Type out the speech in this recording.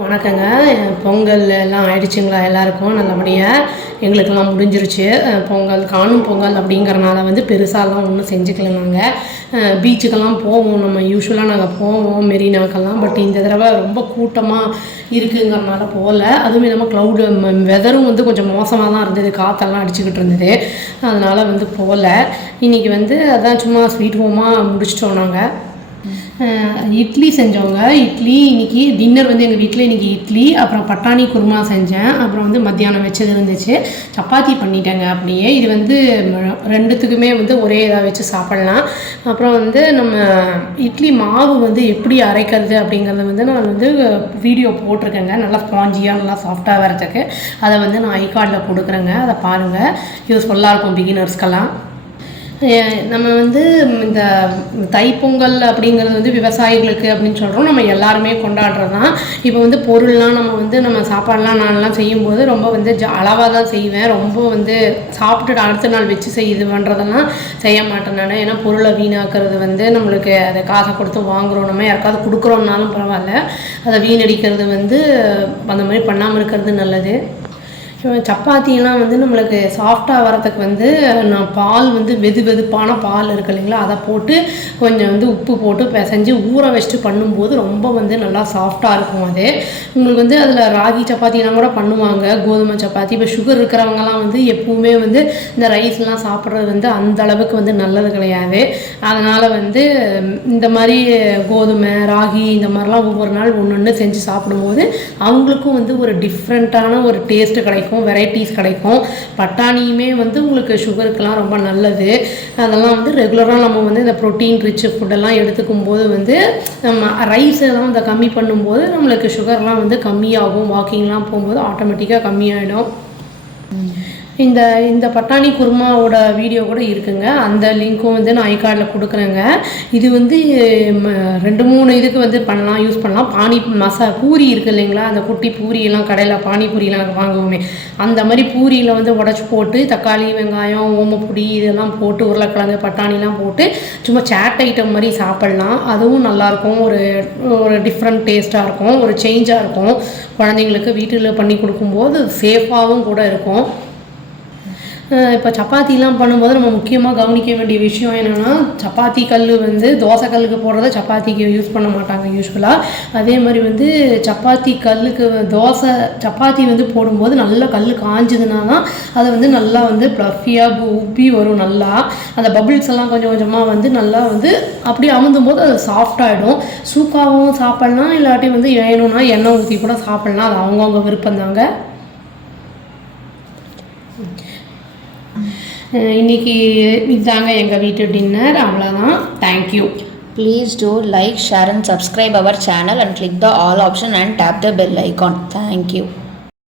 வணக்கங்க. பொங்கல் எல்லாம் ஆயிடுச்சுங்களா? எல்லாருக்கும் நல்லபடியாக எங்களுக்கெல்லாம் முடிஞ்சிருச்சு. பொங்கல் காணும் பொங்கல் அப்படிங்கிறனால வந்து பெருசாலாம் ஒன்றும் செஞ்சுக்கல. நாங்கள் பீச்சுக்கெல்லாம் போவோம், நம்ம யூஸ்வலாக நாங்கள் போவோம் மெரினாக்கெல்லாம். பட் இந்த தடவை ரொம்ப கூட்டமாக இருக்குங்கிறனால போகல. அதுவும் இல்லாமல் க்ளவுடு வெதரும் வந்து கொஞ்சம் மோசமாக தான் இருந்தது, காற்றெல்லாம் அடிச்சுக்கிட்டு இருந்தது. அதனால் வந்து போகல. இன்றைக்கி வந்து அதான் சும்மா ஸ்வீட் ஹோமாக முடிச்சிட்டோம். நாங்கள் இட்லி செஞ்சோங்க. இட்லி இன்றைக்கி டின்னர் வந்து எங்கள் வீட்டில் இன்றைக்கி இட்லி, அப்புறம் பட்டாணி குருமா செஞ்சேன். அப்புறம் வந்து மத்தியானம் வச்சது இருந்துச்சு, சப்பாத்தி பண்ணிட்டேங்க. அப்படியே இது வந்து ரெண்டுத்துக்குமே வந்து ஒரே இதாக வச்சு சாப்பிட்லாம். அப்புறம் வந்து நம்ம இட்லி மாவு வந்து எப்படி அரைக்கிறது அப்படிங்கிறத வந்து நான் வந்து வீடியோ போட்டிருக்கேங்க. நல்லா ஸ்பாஞ்சியாக நல்லா சாஃப்டாக வரதுக்கு. அதை வந்து நான் ஐகார்டில் கொடுக்குறேங்க, அதை பாருங்கள். யூஸ்ஃபுல்லாக இருக்கும் பிகினர்ஸ்க்கெல்லாம். நம்ம வந்து இந்த தைப்பொங்கல் அப்படிங்கிறது வந்து விவசாயிகளுக்கு அப்படின்னு சொல்கிறோம். நம்ம எல்லாருமே கொண்டாடுறது தான். இப்போ வந்து பொருள்லாம் நம்ம சாப்பாடெலாம் நான்லாம் செய்யும்போது ரொம்ப வந்து அளவாக தான் செய்வேன். ரொம்ப வந்து சாப்பிட்டுட்டு அடுத்த நாள் வச்சு இது பண்ணுறதெல்லாம் செய்ய மாட்டேன் நான். ஏன்னா பொருளை வீணாக்கிறது வந்து நம்மளுக்கு அதை காசை கொடுத்து வாங்குகிறோம், நம்ம யாருக்காவது கொடுக்குறோம்னாலும் பரவாயில்ல. அதை வீணடிக்கிறது வந்து அந்த மாதிரி பண்ணாமல் இருக்கிறது நல்லது. சப்பாத்தியெல்லாம் வந்து நம்மளுக்கு சாஃப்டாக வரத்துக்கு வந்து நான் பால் வந்து வெதுப்பான பால் இருக்குது இல்லைங்களா, அதை போட்டு கொஞ்சம் வந்து உப்பு போட்டு பிசைஞ்சு ஊற வச்சுட்டு பண்ணும்போது ரொம்ப வந்து நல்லா சாஃப்டாக இருக்கும். அது உங்களுக்கு வந்து அதில் ராகி சப்பாத்திலாம் கூட பண்ணுவாங்க, கோதுமை சப்பாத்தி. இப்போ சுகர் இருக்கிறவங்கலாம் வந்து எப்பவுமே வந்து இந்த ரைஸ்லாம் சாப்பிட்றது வந்து அந்த அளவுக்கு வந்து நல்லது கிடையாது. அதனால் வந்து இந்த மாதிரி கோதுமை ராகி இந்த மாதிரிலாம் ஒவ்வொரு நாள் ஒன்று ஒன்று செஞ்சு சாப்பிடும்போது அவங்களுக்கும் வந்து ஒரு டிஃப்ரெண்ட்டான ஒரு டேஸ்ட்டு கிடைக்கும், வெரைட்டிஸ் கிடைக்கும். பட்டாணியுமே வந்து உங்களுக்கு சுகருக்கெல்லாம் ரொம்ப நல்லது. அதெல்லாம் வந்து ரெகுலராக நம்ம வந்து இந்த ப்ரோட்டீன் ரிச் ஃபுட்டெல்லாம் எடுத்துக்கும் போது வந்து நம்ம ரைஸ் எல்லாம் இந்த கம்மி பண்ணும்போது நம்மளுக்கு சுகர்லாம் வந்து கம்மியாகும். வாக்கிங்லாம் போகும்போது ஆட்டோமேட்டிக்காக கம்மியாகிடும். இந்த பட்டாணி குருமாவோட வீடியோ கூட இருக்குங்க, அந்த லிங்க்கும் வந்து நான் ஐகார்டில் கொடுக்குறேங்க. இது வந்து 2-3 இதுக்கு வந்து பண்ணலாம், யூஸ் பண்ணலாம். பூரி இருக்குது இல்லைங்களா, அந்த குட்டி பூரியெல்லாம் கடையில் பானிபூரியெலாம் வாங்குவோமே, அந்த மாதிரி பூரியில் வந்து உடச்சி போட்டு தக்காளி வெங்காயம் ஓமப்பொடி இதெல்லாம் போட்டு உருளைக்கிழங்கு பட்டாணிலாம் போட்டு சும்மா சேட் ஐட்டம் மாதிரி சாப்பிட்லாம். அதுவும் நல்லாயிருக்கும். ஒரு டிஃப்ரெண்ட் டேஸ்ட்டாக இருக்கும், ஒரு சேஞ்சாக இருக்கும். குழந்தைங்களுக்கு வீட்டில் பண்ணி கொடுக்கும்போது சேஃபாகவும் கூட இருக்கும். இப்போ சப்பாத்திலாம் பண்ணும்போது நம்ம முக்கியமாக கவனிக்க வேண்டிய விஷயம் என்னென்னா, சப்பாத்தி கல் வந்து தோசை கல்லுக்கு போடுறத சப்பாத்திக்கு யூஸ் பண்ண மாட்டாங்க யூஸ்வலாக. அதே மாதிரி வந்து சப்பாத்தி கல்லுக்கு சப்பாத்தி வந்து போடும்போது நல்லா கல் காஞ்சதுனா தான் அதை வந்து நல்லா வந்து ப்ளஃபியாக உப்பி வரும். நல்லா அந்த பபிள்ஸ் எல்லாம் கொஞ்சம் கொஞ்சமாக வந்து நல்லா வந்து அப்படியே அமுந்தும் போது அது சாஃப்டாகிடும். சூக்காகவும் சாப்பிட்லாம், இல்லாட்டி வந்து வேணும்னா எண்ணெய் ஊற்றி கூட சாப்பிட்லாம். அது அவங்கவுங்க விருப்பம் தாங்க. இன்றைக்கி இதுதாங்க எங்கள் வீட்டு டின்னர், அவ்வளோதான். Thank you. Please do like, share and subscribe our channel and click the all option and tap the bell icon. Thank you.